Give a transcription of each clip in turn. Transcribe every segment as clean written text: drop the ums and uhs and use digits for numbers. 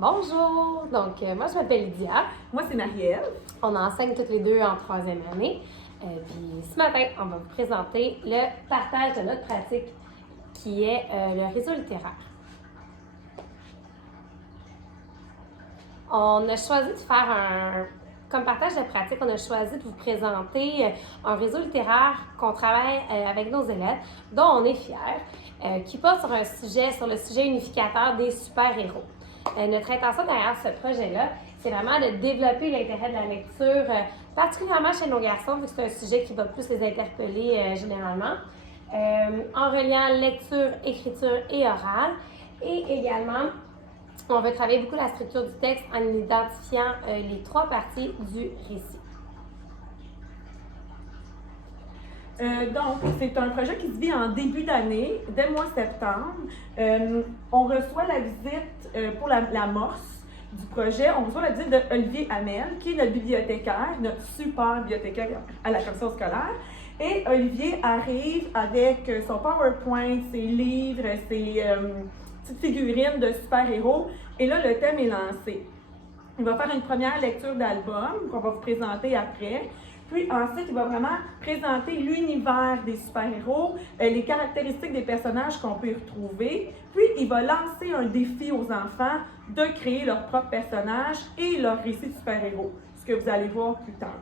Bonjour! Moi, je m'appelle Lydia. Moi, c'est Marie-Ève. On enseigne toutes les deux en troisième année. Puis ce matin, on va vous présenter le partage de notre pratique qui est le réseau littéraire. On a choisi de faire comme partage de pratique, on a choisi de vous présenter un réseau littéraire qu'on travaille avec nos élèves, dont on est fiers, qui porte sur le sujet unificateur des super-héros. Notre intention derrière ce projet-là, c'est vraiment de développer l'intérêt de la lecture, particulièrement chez nos garçons, vu que c'est un sujet qui va plus les interpeller généralement, en reliant lecture, écriture et orale. Et également, on veut travailler beaucoup la structure du texte en identifiant les trois parties du récit. Donc, c'est un projet qui se vit en début d'année, dès le mois de septembre. On reçoit la visite pour l'amorce du projet. On reçoit la visite d'Olivier Hamel, qui est notre bibliothécaire, notre super bibliothécaire à la commission scolaire. Et Olivier arrive avec son PowerPoint, ses livres, ses petites figurines de super-héros. Et là, le thème est lancé. Il va faire une première lecture d'album qu'on va vous présenter après. Puis ensuite, il va vraiment présenter l'univers des super-héros, les caractéristiques des personnages qu'on peut y retrouver. Puis, il va lancer un défi aux enfants de créer leur propre personnage et leur récit de super-héros, ce que vous allez voir plus tard.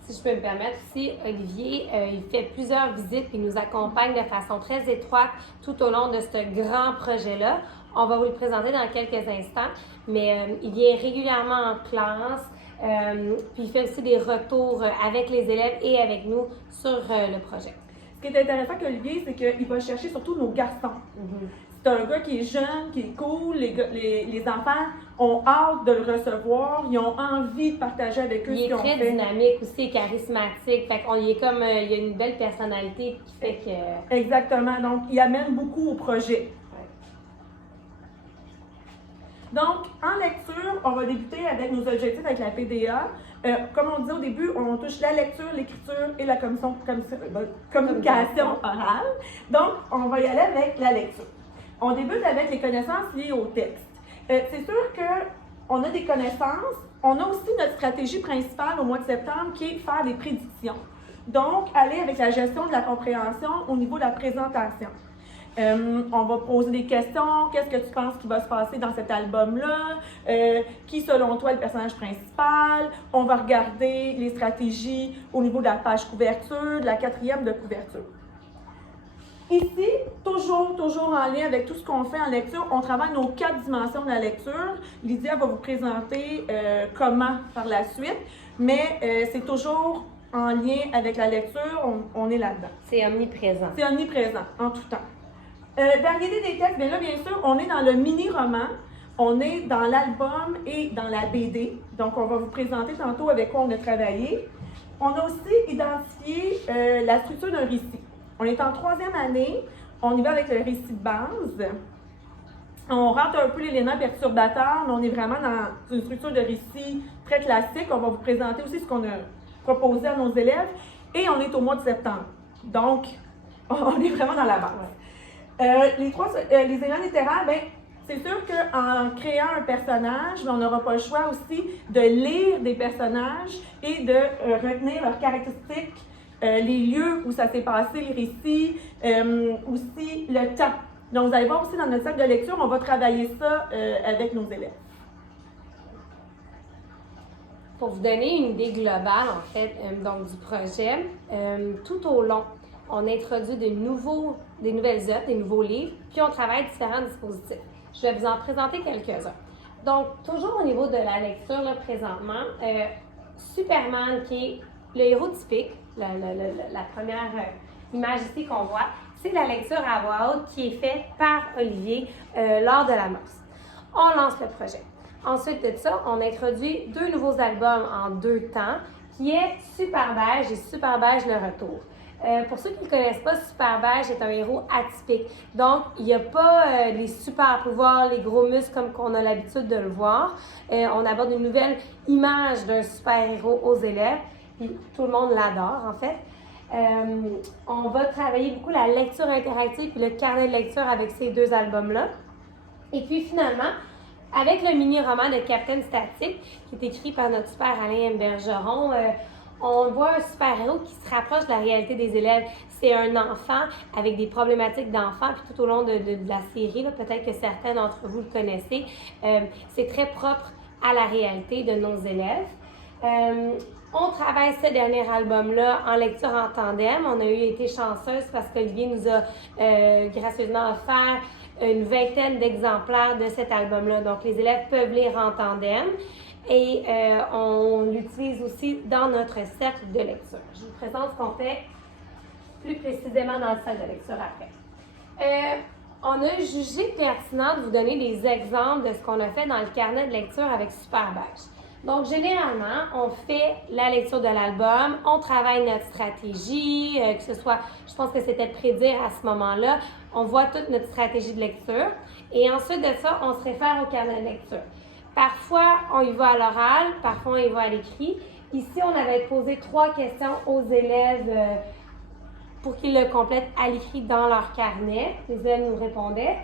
Si je peux me permettre aussi, Olivier, il fait plusieurs visites et nous accompagne de façon très étroite tout au long de ce grand projet-là. On va vous le présenter dans quelques instants, mais il vient régulièrement en classe. Puis il fait aussi des retours avec les élèves et avec nous sur le projet. Ce qui est intéressant avec Olivier, c'est qu'il va chercher surtout nos garçons. C'est un gars qui est jeune, qui est cool. Les enfants ont hâte de le recevoir. Ils ont envie de partager avec eux ce qu'ils ont fait. Il est très dynamique aussi, charismatique. Fait qu'il il a une belle personnalité qui fait que... Exactement. Donc, il amène beaucoup au projet. Donc, en lecture, on va débuter avec nos objectifs avec la PDA. Comme on disait au début, on touche la lecture, l'écriture et la communication orale. Donc, on va y aller avec la lecture. On débute avec les connaissances liées au texte. C'est sûr qu'on a des connaissances. On a aussi notre stratégie principale au mois de septembre qui est faire des prédictions. Donc, aller avec la gestion de la compréhension au niveau de la présentation. On va poser des questions. Qu'est-ce que tu penses qui va se passer dans cet album-là? Qui, selon toi, est le personnage principal? On va regarder les stratégies au niveau de la page couverture, de la quatrième de couverture. Ici, toujours en lien avec tout ce qu'on fait en lecture, on travaille nos 4 dimensions de la lecture. Lydia va vous présenter comment par la suite, mais c'est toujours en lien avec la lecture, on est là-dedans. C'est omniprésent. C'est omniprésent, en tout temps. Variété des textes, bien là, bien sûr, on est dans le mini-roman, on est dans l'album et dans la BD. Donc, on va vous présenter tantôt avec quoi on a travaillé. On a aussi identifié la structure d'un récit. On est en 3e année, on y va avec le récit de base. On rentre un peu l'élément perturbateur, mais on est vraiment dans une structure de récit très classique. On va vous présenter aussi ce qu'on a proposé à nos élèves. Et on est au mois de septembre. Donc, on est vraiment dans la base. Les éléments littéraires, bien, c'est sûr qu'en créant un personnage, on n'aura pas le choix aussi de lire des personnages et de retenir leurs caractéristiques, les lieux où ça s'est passé, les récits, aussi le temps. Donc, vous allez voir aussi dans notre sac de lecture, on va travailler ça avec nos élèves. Pour vous donner une idée globale, en fait, donc du projet, tout au long, on introduit des nouvelles œuvres, des nouveaux livres, puis on travaille différents dispositifs. Je vais vous en présenter quelques-uns. Donc, toujours au niveau de la lecture, là, présentement, Superman, qui est le héros typique, la première image ici qu'on voit, c'est la lecture à voix haute qui est faite par Olivier lors de l'amorce. On lance le projet. Ensuite de ça, on introduit 2 nouveaux albums en 2 temps, qui est Super Beige et Super Beige le retour. Pour ceux qui ne connaissent pas, Super Beige est un héros atypique. Donc, il n'y a pas les super pouvoirs, les gros muscles comme qu'on a l'habitude de le voir. On aborde une nouvelle image d'un super-héros aux élèves. Puis, tout le monde l'adore, en fait. On va travailler beaucoup la lecture interactive et le carnet de lecture avec ces 2 albums-là. Et puis, finalement, Avec le mini-roman de Captain Statique, qui est écrit par notre super Alain M. Bergeron, on voit un super-héros qui se rapproche de la réalité des élèves. C'est un enfant avec des problématiques d'enfant, puis tout au long de la série, là, peut-être que certains d'entre vous le connaissez, c'est très propre à la réalité de nos élèves. On travaille ce dernier album-là en lecture en tandem. On a été chanceuse parce qu'Olivier nous a gracieusement offert une vingtaine d'exemplaires de cet album-là. Donc, les élèves peuvent lire en tandem et on l'utilise aussi dans notre cercle de lecture. Je vous présente ce qu'on fait plus précisément dans le cercle de lecture après. On a jugé pertinent de vous donner des exemples de ce qu'on a fait dans le carnet de lecture avec Superbeige. Donc, généralement, on fait la lecture de l'album, on travaille notre stratégie, que ce soit, je pense que c'était de prédire à ce moment-là, on voit toute notre stratégie de lecture et ensuite de ça, on se réfère au carnet de lecture. Parfois, on y va à l'oral, parfois, on y va à l'écrit. Ici, on avait posé 3 questions aux élèves pour qu'ils le complètent à l'écrit dans leur carnet. Les élèves nous répondaient.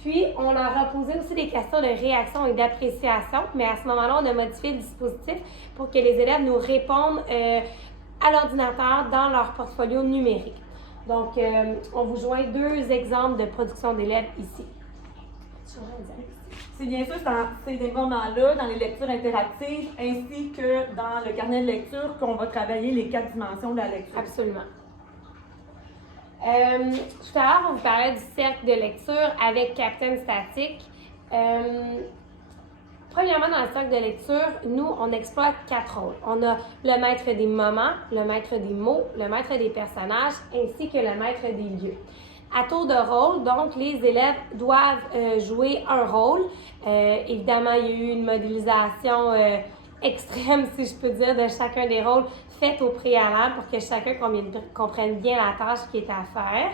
Puis, on leur a posé aussi des questions de réaction et d'appréciation, mais à ce moment-là, on a modifié le dispositif pour que les élèves nous répondent à l'ordinateur dans leur portfolio numérique. Donc, on vous joint 2 exemples de production d'élèves ici. C'est bien sûr dans ces moments-là, dans les lectures interactives, ainsi que dans le carnet de lecture, qu'on va travailler les 4 dimensions de la lecture. Absolument. Tout à l'heure, on vous parlait du cercle de lecture avec Captain Statique. Premièrement, dans le cercle de lecture, nous, on exploite 4 rôles. On a le maître des moments, le maître des mots, le maître des personnages, ainsi que le maître des lieux. À tour de rôle, donc, les élèves doivent jouer un rôle. Évidemment, il y a eu une modélisation extrême, si je peux dire, de chacun des rôles faite au préalable pour que chacun comprenne bien la tâche qui est à faire.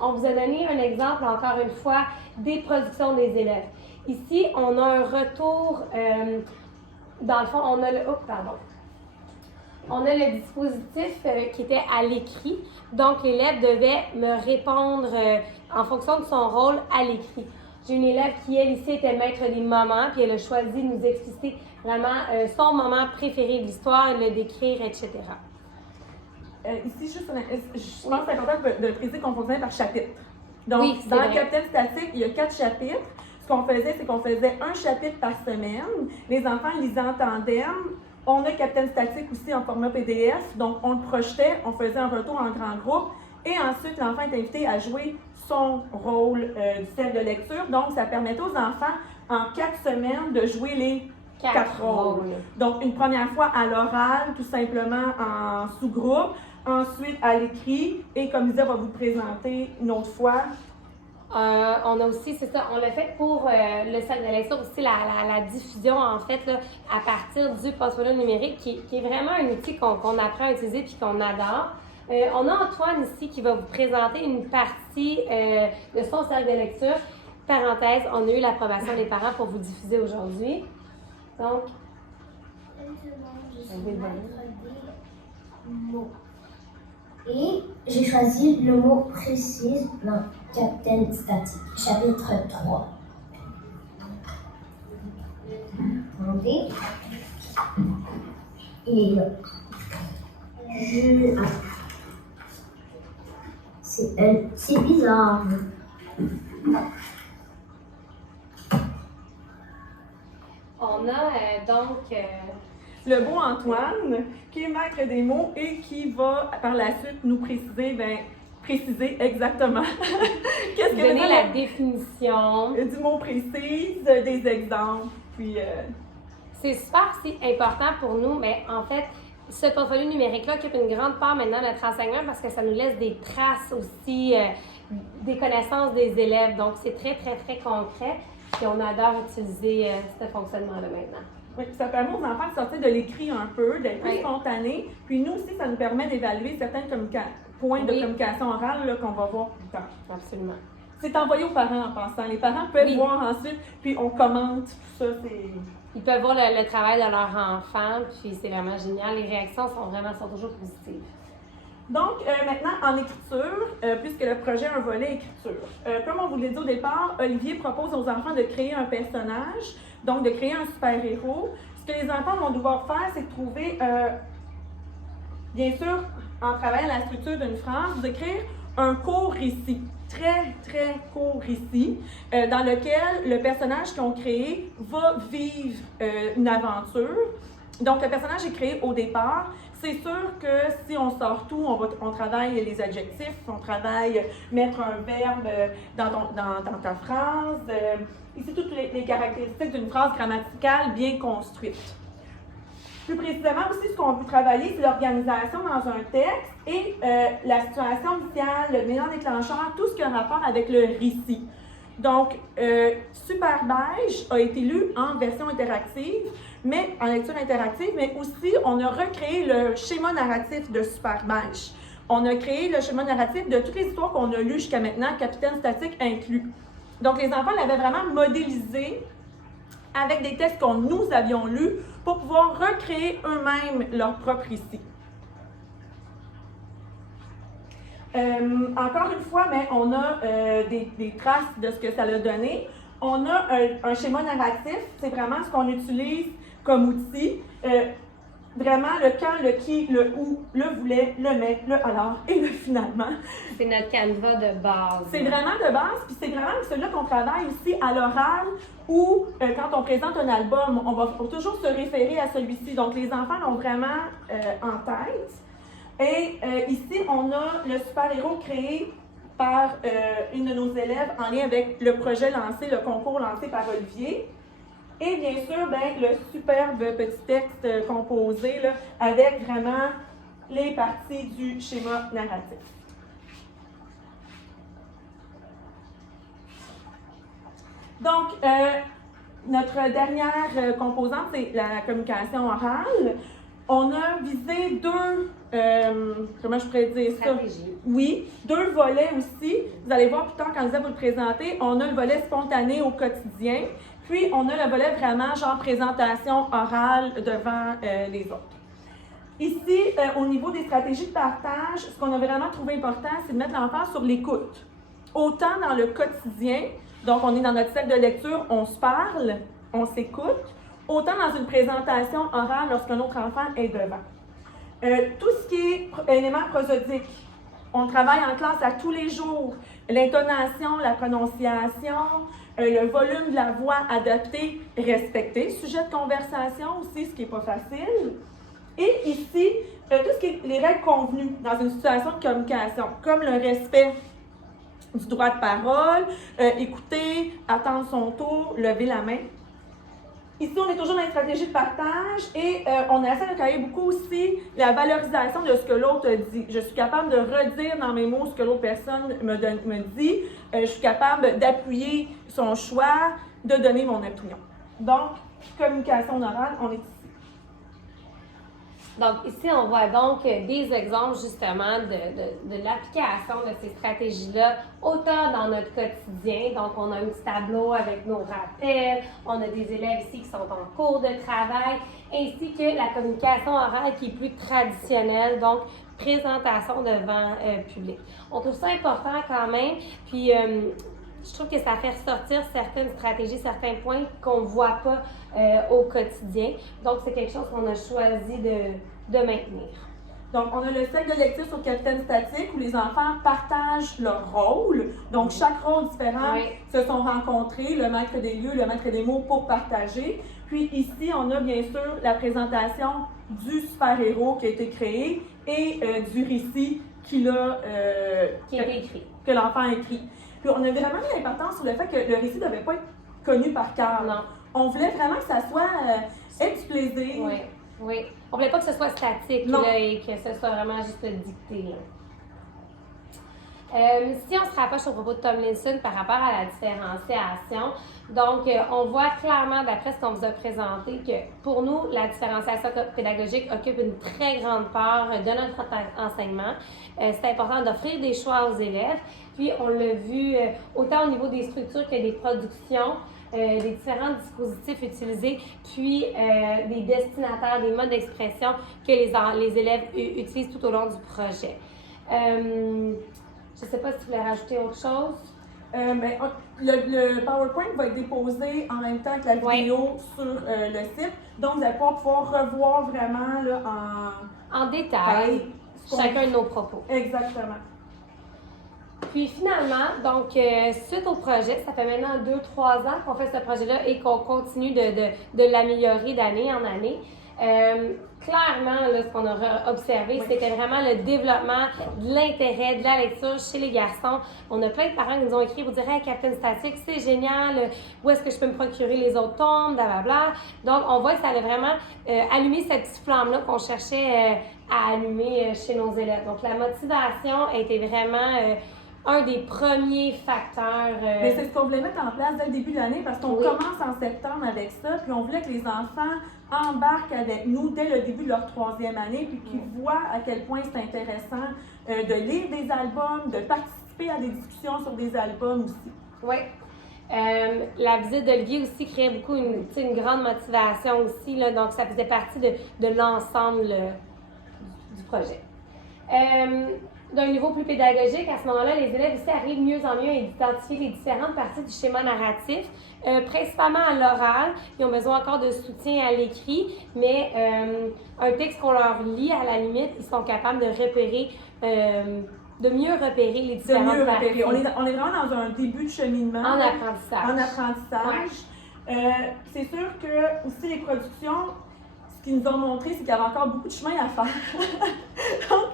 On vous a donné un exemple, encore une fois, des productions des élèves. Ici, on a un retour, dans le fond, on a le dispositif qui était à l'écrit. Donc, l'élève devait me répondre en fonction de son rôle à l'écrit. J'ai une élève qui, elle, ici, était maître des moments, puis elle a choisi de nous expliciter vraiment son moment préféré de l'histoire, le décrire, etc. Ici, juste, je pense que c'est important de préciser qu'on fonctionnait par chapitre. Donc, oui, dans le Captain Statique, il y a 4 chapitres. Ce qu'on faisait, c'est qu'on faisait un chapitre par semaine. Les enfants lisaient en tandem. On a Captain Statique aussi en format PDF. Donc, on le projetait, on faisait un retour en grand groupe. Et ensuite, l'enfant est invité à jouer son rôle du cercle de lecture. Donc, ça permettait aux enfants, en 4 semaines, de jouer les 4 rôles. Donc, une première fois à l'oral, tout simplement en sous-groupe. Ensuite, à l'écrit. Et comme Lisa va vous présenter une autre fois. On a aussi, c'est ça, on l'a fait pour le cercle de lecture aussi, la diffusion, en fait, là, à partir du portfolio numérique, qui est vraiment un outil qu'on apprend à utiliser puis qu'on adore. On a Antoine ici qui va vous présenter une partie de son cercle de lecture. Parenthèse, on a eu l'approbation des parents pour vous diffuser aujourd'hui. Donc, je suis maître des mots. Et j'ai choisi le mot précis dans Captain Statique, chapitre 3. Attendez. Il est là. C'est bizarre. on a donc... le beau Antoine, qui est maître des mots et qui va par la suite nous préciser exactement qu'est-ce que donner la définition du mot précis, des exemples. Puis, c'est super aussi important pour nous, mais en fait, ce portfolio numérique-là occupe une grande part maintenant de notre enseignement parce que ça nous laisse des traces aussi des connaissances des élèves. Donc, c'est très, très, très concret. Puis, on adore utiliser ce fonctionnement-là maintenant. Oui, ça permet aux enfants de sortir de l'écrit un peu, d'être plus spontanés. Puis nous aussi, ça nous permet d'évaluer certains points de communication orale là, qu'on va voir plus tard. Absolument. C'est envoyé aux parents en passant. Les parents peuvent voir ensuite, puis on commente tout ça. Ils peuvent voir le travail de leur enfant, puis c'est vraiment génial. Les réactions sont toujours positives. Donc, maintenant, en écriture, puisque le projet a un volet écriture, comme on vous l'a dit au départ, Olivier propose aux enfants de créer un personnage, donc de créer un super-héros. Ce que les enfants vont devoir faire, c'est de trouver, bien sûr, en travaillant la structure d'une phrase, d'écrire un court récit, très, très court récit, dans lequel le personnage qu'ils ont créé va vivre une aventure. Donc, le personnage est créé au départ. C'est sûr que si on sort tout, on travaille les adjectifs, on travaille mettre un verbe dans ta phrase. Ici, toutes les caractéristiques d'une phrase grammaticale bien construite. Plus précisément aussi, ce qu'on veut travailler, c'est l'organisation dans un texte et la situation initiale, le mélange déclencheur, tout ce qui a rapport avec le récit. Donc, Super Beige a été lu en version interactive, mais en lecture interactive, mais aussi on a recréé le schéma narratif de Super Beige. On a créé le schéma narratif de toutes les histoires qu'on a lues jusqu'à maintenant, Capitaine Statique inclus. Donc, les enfants l'avaient vraiment modélisé avec des textes que nous avions lus pour pouvoir recréer eux-mêmes leur propre récit. Encore une fois, mais on a des traces de ce que ça a donné. On a un schéma narratif, c'est vraiment ce qu'on utilise comme outil. Vraiment le quand, le qui, le où, le voulait, le mais, le alors et le finalement. C'est notre canevas de base. C'est vraiment de base, puis c'est vraiment celui-là qu'on travaille aussi à l'oral ou quand on présente un album, on va toujours se référer à celui-ci. Donc les enfants l'ont vraiment en tête. Et ici, on a le super-héros créé par une de nos élèves en lien avec le projet lancé, le concours lancé par Olivier. Et bien sûr, ben, le superbe petit texte composé là, avec vraiment les parties du schéma narratif. Donc, notre dernière composante, c'est la communication orale. On a visé deux, comment je pourrais dire ça? Stratégie. Oui, deux volets aussi. Vous allez voir plus tard quand je vais vous le présenter. On a le volet spontané au quotidien, puis on a le volet vraiment genre présentation orale devant les autres. Ici, au niveau des stratégies de partage, ce qu'on a vraiment trouvé important, c'est de mettre l'enfant sur l'écoute. Autant dans le quotidien, donc on est dans notre cercle de lecture, on se parle, on s'écoute, autant dans une présentation orale lorsqu'un autre enfant est devant. Tout ce qui est éléments prosodiques, on travaille en classe à tous les jours. L'intonation, la prononciation, le volume de la voix adapté, respecté. Sujet de conversation aussi, ce qui n'est pas facile. Et ici, tout ce qui est les règles convenues dans une situation de communication, comme le respect du droit de parole, écouter, attendre son tour, lever la main. Ici, on est toujours dans les stratégies de partage et on essaie de travailler beaucoup aussi la valorisation de ce que l'autre dit. Je suis capable de redire dans mes mots ce que l'autre personne me dit. Je suis capable d'appuyer son choix, de donner mon opinion. Donc, communication orale, on est ici. Donc, ici, on voit donc des exemples justement de l'application de ces stratégies-là, autant dans notre quotidien. Donc, on a un petit tableau avec nos rappels, on a des élèves ici qui sont en cours de travail, ainsi que la communication orale qui est plus traditionnelle, donc présentation devant public. On trouve ça important quand même, puis je trouve que ça fait ressortir certaines stratégies, certains points qu'on ne voit pas au quotidien. Donc, c'est quelque chose qu'on a choisi de maintenir. Donc, on a le cercle de lecture sur Capitaine Statique où les enfants partagent leur rôle. Donc, chaque rôle différent se sont rencontrés, le maître des lieux, le maître des mots pour partager. Puis ici, on a bien sûr la présentation du super-héros qui a été créé et du récit qu'il a, qui a été écrit. Que l'enfant a écrit. Puis on a vraiment mis l'importance sur le fait que le récit ne devait pas être connu par cœur. Non. On voulait vraiment que ça soit du plaisir. Oui, oui. On voulait pas que ce soit statique là, et que ce soit vraiment juste dicté. Là. Si on se rapproche au propos de Tomlinson par rapport à la différenciation, donc on voit clairement, d'après ce qu'on vous a présenté, que pour nous, la différenciation pédagogique occupe une très grande part de notre enseignement. C'est important d'offrir des choix aux élèves. Puis on l'a vu autant au niveau des structures que des productions, des différents dispositifs utilisés, puis des destinataires, des modes d'expression que les élèves utilisent tout au long du projet. Je sais pas si tu voulais rajouter autre chose. Le PowerPoint va être déposé en même temps que la vidéo sur le site. Donc, vous allez pouvoir revoir vraiment là, En détail, chacun de nos propos. Exactement. Puis finalement, donc, suite au projet, ça fait maintenant 2-3 ans qu'on fait ce projet-là et qu'on continue de l'améliorer d'année en année. Clairement, là, ce qu'on a observé, c'était vraiment le développement de l'intérêt de la lecture chez les garçons. On a plein de parents qui nous ont écrit pour dire « Hey, Captain Statique, c'est génial, où est-ce que je peux me procurer les autres tomes, blablabla. » Donc, on voit que ça a vraiment allumé cette petite flamme-là qu'on cherchait à allumer chez nos élèves. Donc, la motivation était vraiment un des premiers facteurs. Mais c'est ce qu'on voulait mettre en place dès le début de l'année parce qu'on commence en septembre avec ça, puis on voulait que les enfants embarquent avec nous dès le début de leur 3e année, puis qu'ils voient à quel point c'est intéressant de lire des albums, de participer à des discussions sur des albums aussi. Oui. La visite d'Olivier aussi créait beaucoup une grande motivation aussi, là, donc ça faisait partie de l'ensemble du projet. D'un niveau plus pédagogique, à ce moment-là, les élèves aussi arrivent mieux en mieux à identifier les différentes parties du schéma narratif, principalement à l'oral. Ils ont besoin encore de soutien à l'écrit, mais un texte qu'on leur lit, à la limite, ils sont capables de repérer, de mieux repérer les différentes parties. On est vraiment dans un début de cheminement. En apprentissage. En apprentissage. Ouais. C'est sûr que aussi les productions, ce qu'ils nous ont montré, c'est qu'il y avait encore beaucoup de chemin à faire. Donc,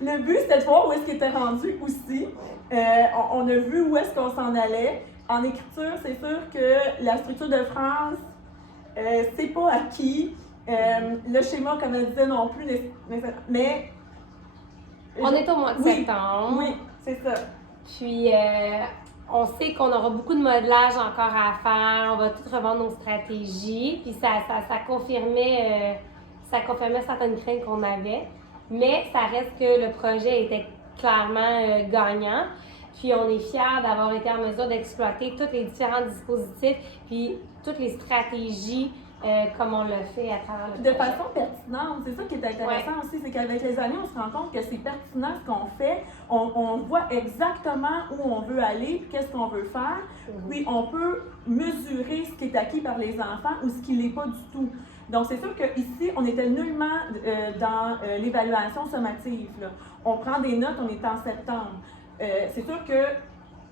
le but, c'était de voir où est-ce qu'il était rendu aussi. On a vu où est-ce qu'on s'en allait. En écriture, c'est sûr que la structure de phrase, c'est pas acquis. Le schéma, comme elle disait, non plus, mais... On est au mois de septembre. Oui, c'est ça. Puis, on sait qu'on aura beaucoup de modelage encore à faire. On va tout revendre nos stratégies. Puis, ça confirmait certaines craintes qu'on avait. Mais ça reste que le projet était clairement gagnant. Puis, on est fiers d'avoir été en mesure d'exploiter tous les différents dispositifs puis toutes les stratégies comme on l'a fait à travers le projet. De façon pertinente, c'est ça qui est intéressant aussi, c'est qu'avec les années, on se rend compte que c'est pertinent ce qu'on fait, on voit exactement où on veut aller, puis qu'est-ce qu'on veut faire, puis on peut mesurer ce qui est acquis par les enfants ou ce qui ne l'est pas du tout. Donc, c'est sûr qu'ici, on était nullement dans l'évaluation sommative, là. On prend des notes, on est en septembre. C'est sûr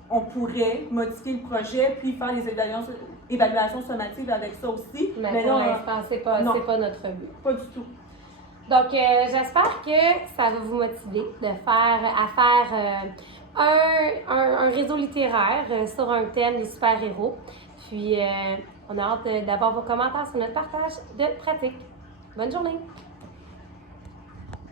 qu'on pourrait modifier le projet puis faire les évaluations sommatives avec ça aussi. Mais pour l'instant, c'est pas notre but. Pas du tout. Donc, j'espère que ça va vous motiver à faire un réseau littéraire sur un thème des super-héros. Puis, on a hâte d'avoir vos commentaires sur notre partage de pratique. Bonne journée!